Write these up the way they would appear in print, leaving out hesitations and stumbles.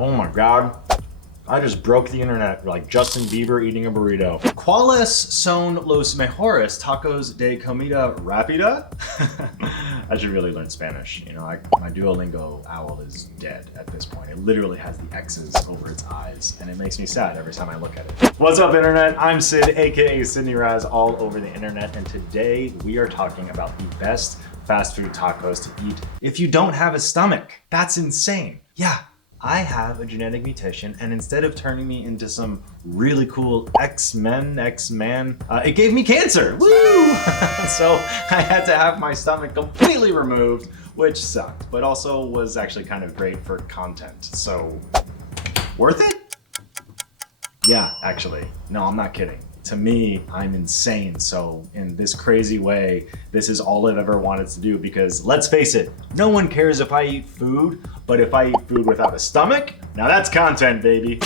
Oh my God. I just broke the internet like Justin Bieber eating a burrito. ¿Cuáles son los mejores tacos de comida rápida? I should really learn Spanish. You know, my Duolingo owl is dead at this point. It literally has the X's over its eyes, and it makes me sad every time I look at it. What's up, internet? I'm Sid, aka sidneyraz, all over the internet, and today we are talking about the best fast food tacos to eat if you don't have a stomach. That's insane. Yeah. I have a genetic mutation, and instead of turning me into some really cool X-Man, it gave me cancer. Woo! So I had to have my stomach completely removed, which sucked, but also was actually kind of great for content. So, worth it? Yeah, actually. No, I'm not kidding. To me, I'm insane. So in this crazy way, this is all I've ever wanted to do, because let's face it, no one cares if I eat food, but if I eat food without a stomach, now that's content, baby.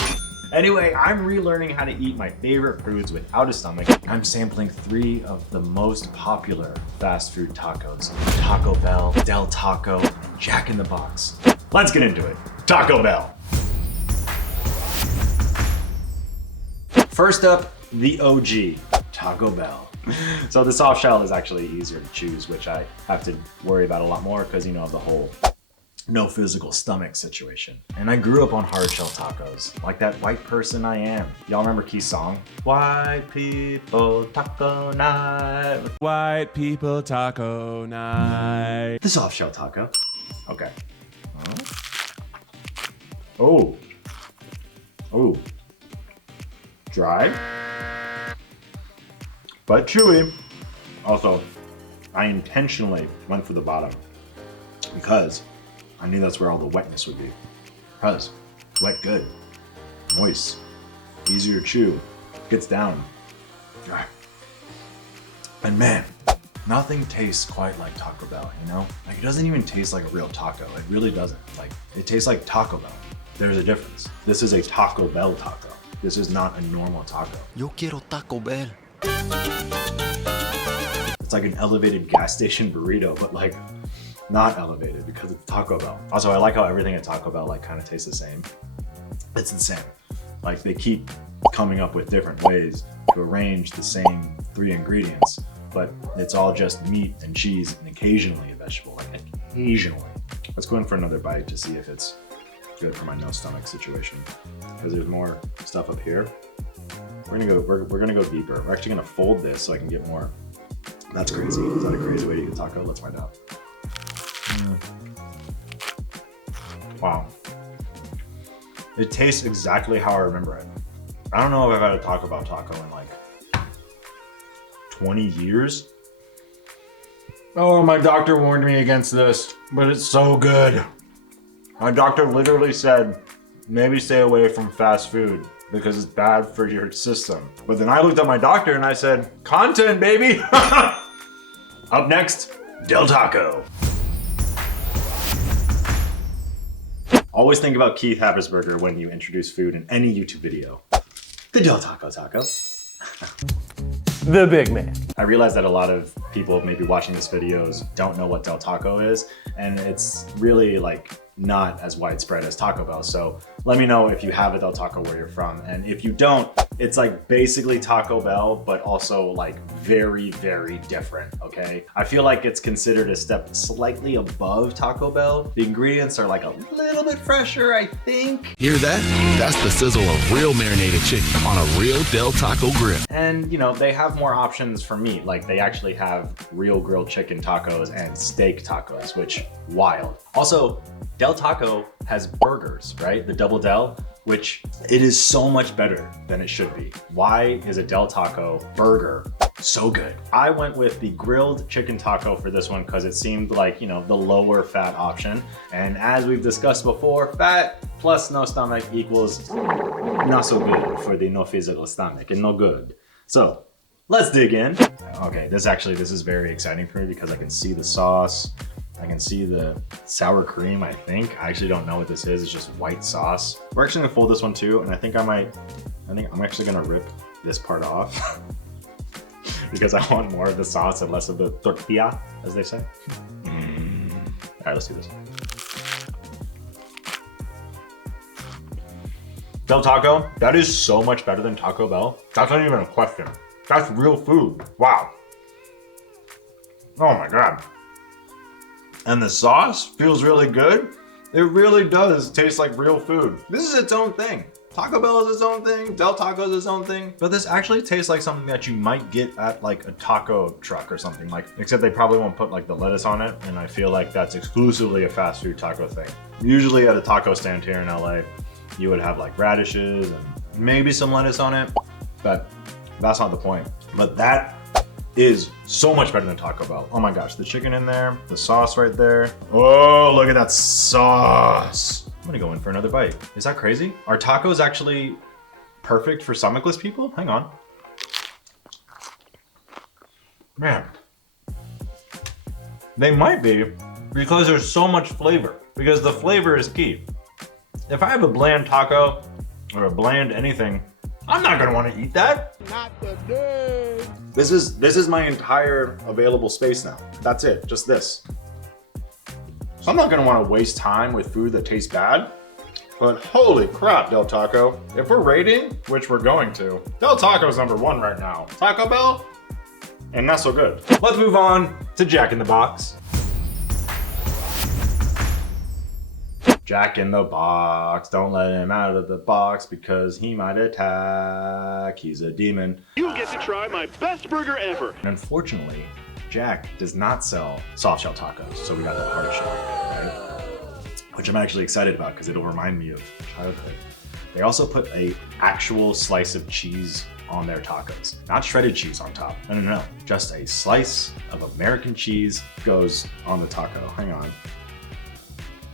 Anyway, I'm relearning how to eat my favorite foods without a stomach. I'm sampling 3 of the most popular fast food tacos: Taco Bell, Del Taco, and Jack in the Box. Let's get into it. Taco Bell. First up, the OG, Taco Bell. So the soft shell is actually easier to choose, which I have to worry about a lot more because, you know, of the whole no physical stomach situation. And I grew up on hard shell tacos, like that white person I am. Y'all remember Keith's song? White people taco night. White people taco night. The soft shell taco. Okay. Oh. Oh. Dry, but chewy. Also, I intentionally went for the bottom because I knew that's where all the wetness would be. Because wet good, moist, easier to chew, gets down. And man, nothing tastes quite like Taco Bell, you know? Like, it doesn't even taste like a real taco. It really doesn't. Like, it tastes like Taco Bell. There's a difference. This is a Taco Bell taco. This is not a normal taco. Yo quiero Taco Bell. It's like an elevated gas station burrito, but like not elevated because it's Taco Bell. Also, I like how everything at Taco Bell like kind of tastes the same. It's insane. Like, they keep coming up with different ways to arrange the same 3 ingredients, but it's all just meat and cheese and occasionally a vegetable, like occasionally. Let's go in for another bite to see if it's good for my no stomach situation, because there's more stuff up here. We're gonna go deeper. We're actually gonna fold this so I can get more. That's crazy. Is that a crazy way to eat a taco? Let's find out. Wow. It tastes exactly how I remember it. I don't know if I've had a Taco Bell taco in like 20 years. Oh, my doctor warned me against this, but it's so good. My doctor literally said, maybe stay away from fast food because it's bad for your system. But then I looked at my doctor and I said, content, baby! Up next, Del Taco. Always think about Keith Habersberger when you introduce food in any YouTube video. The Del Taco taco. The big man. I realize that a lot of people maybe watching this videos don't know what Del Taco is, and it's really like not as widespread as Taco Bell. So let me know if you have a Del Taco where you're from. And if you don't, it's like basically Taco Bell, but also like very, very different, okay? I feel like it's considered a step slightly above Taco Bell. The ingredients are like a little bit fresher, I think. Hear that? That's the sizzle of real marinated chicken on a real Del Taco grill. And you know, they have more options for meat. Like, they actually have real grilled chicken tacos and steak tacos, which wild. Also, Del Taco has burgers, right? The Double Del, which it is so much better than it should be. Why is a Del Taco burger so good? I went with the grilled chicken taco for this one because it seemed like, you know, the lower fat option. And as we've discussed before, fat plus no stomach equals not so good for the no physical stomach and no good. So let's dig in. Okay, this is very exciting for me because I can see the sauce. I can see the sour cream, I think. I actually don't know what this is. It's just white sauce. We're actually gonna fold this one too, and I think I'm actually gonna rip this part off because I want more of the sauce and less of the tortilla, as they say. All right, let's do this. Del Taco, that is so much better than Taco Bell. That's not even a question. That's real food. Wow. Oh my God. And the sauce feels really good. It really does taste like real food. This is its own thing. Taco Bell is its own thing, Del Taco is its own thing, but this actually tastes like something that you might get at like a taco truck or something, like, except they probably won't put like the lettuce on it, and I feel like that's exclusively a fast food taco thing. Usually at a taco stand here in LA, you would have like radishes and maybe some lettuce on it, but that's not the point. But that is so much better than Taco Bell. Oh my gosh, the chicken in there, the sauce right there. Oh, look at that sauce. I'm gonna go in for another bite. Is that crazy? Are tacos actually perfect for stomachless people? Hang on. Man. They might be, because there's so much flavor. Because the flavor is key. If I have a bland taco or a bland anything, I'm not gonna wanna eat that. Not today. This is my entire available space now. That's it, just this. So I'm not gonna wanna waste time with food that tastes bad, but holy crap, Del Taco. If we're rating, which we're going to, Del Taco's #1 right now. Taco Bell, and not so good. Let's move on to Jack in the Box. Jack in the Box, don't let him out of the box because he might attack. He's a demon. You get to try my best burger ever. And unfortunately, Jack does not sell soft shell tacos, so we got the hard shell, right? Which I'm actually excited about because it'll remind me of childhood. They also put a actual slice of cheese on their tacos. Not shredded cheese on top, no. Just a slice of American cheese goes on the taco. Hang on.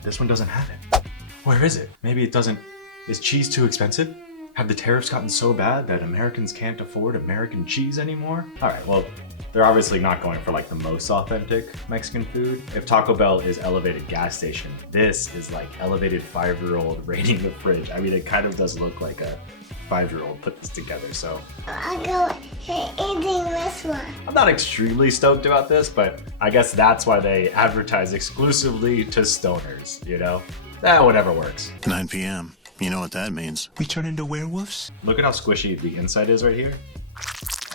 This one doesn't have it. Where is it? Maybe it doesn't. Is cheese too expensive? Have the tariffs gotten so bad that Americans can't afford American cheese anymore? All right, well, they're obviously not going for like the most authentic Mexican food. If Taco Bell is elevated gas station, this is like elevated 5-year-old raiding the fridge. I mean, it kind of does look like a 5-year-old put this together, so. I'll go eating this one. I'm not extremely stoked about this, but I guess that's why they advertise exclusively to stoners, you know? Whatever works. 9 p.m. You know what that means. We turn into werewolves? Look at how squishy the inside is right here.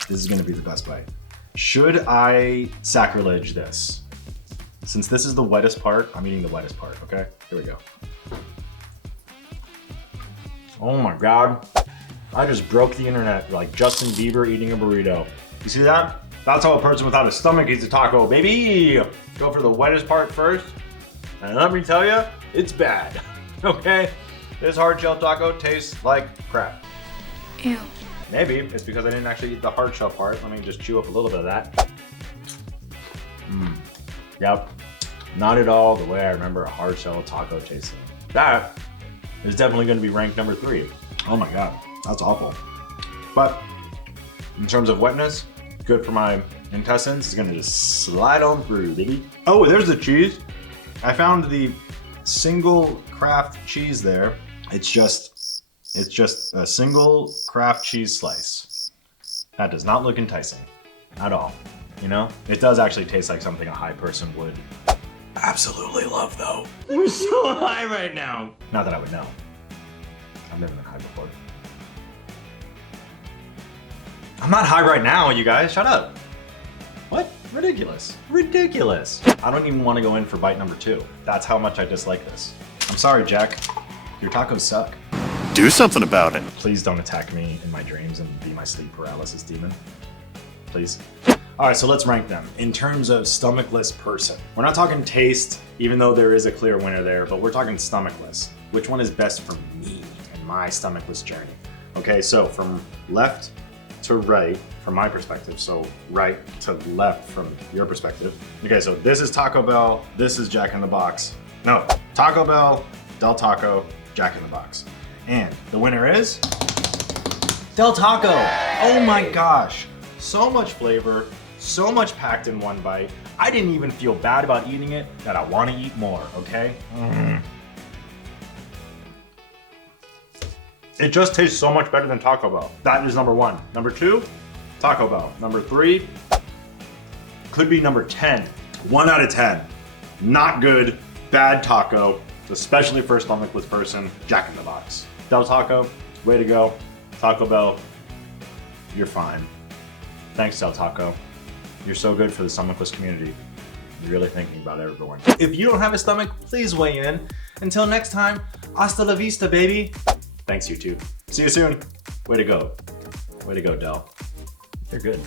This is gonna be the best bite. Should I sacrilege this? Since this is the wettest part, I'm eating the wettest part, okay? Here we go. Oh my God. I just broke the internet like Justin Bieber eating a burrito. You see that? That's how a person without a stomach eats a taco, baby. Go for the wettest part first. And let me tell you, it's bad, okay? This hard shell taco tastes like crap. Ew. Maybe it's because I didn't actually eat the hard shell part. Let me just chew up a little bit of that. Yep, not at all the way I remember a hard shell taco tasting. That is definitely gonna be ranked #3. Oh my God, that's awful. But in terms of wetness, good for my intestines. It's gonna just slide on through, baby. Oh, there's the cheese. I found the single Kraft cheese there. It's just a single Kraft cheese slice. That does not look enticing at all. You know, it does actually taste like something a high person would absolutely love, though. We're so high right now. Not that I would know. I've never been high before. I'm not high right now, you guys. Shut up. What? Ridiculous. Ridiculous. I don't even want to go in for bite #2. That's how much I dislike this. I'm sorry, Jack. Your tacos suck. Do something about it. Please don't attack me in my dreams and be my sleep paralysis demon. Please. All right, so let's rank them. In terms of stomachless person, we're not talking taste, even though there is a clear winner there, but we're talking stomachless. Which one is best for me and my stomachless journey? Okay, so from left to right, from my perspective, so right to left from your perspective. Okay, so this is Taco Bell, this is Jack in the Box. No, Taco Bell, Del Taco, Jack in the Box. And the winner is Del Taco. Oh my gosh, so much flavor, so much packed in one bite. I didn't even feel bad about eating it, that I want to eat more, okay? It just tastes so much better than Taco Bell. That is #1. #2, Taco Bell. #3, could be #10. 1 out of 10. Not good, bad taco, especially for a stomachless person, Jack in the Box. Del Taco, Way to go. Taco Bell, you're fine. Thanks, Del Taco. You're so good for the stomachless community. You're really thinking about everyone. If you don't have a stomach, please weigh in. Until next time, hasta la vista, baby. Thanks, YouTube. See you soon. Way to go. Way to go, Del. You're good.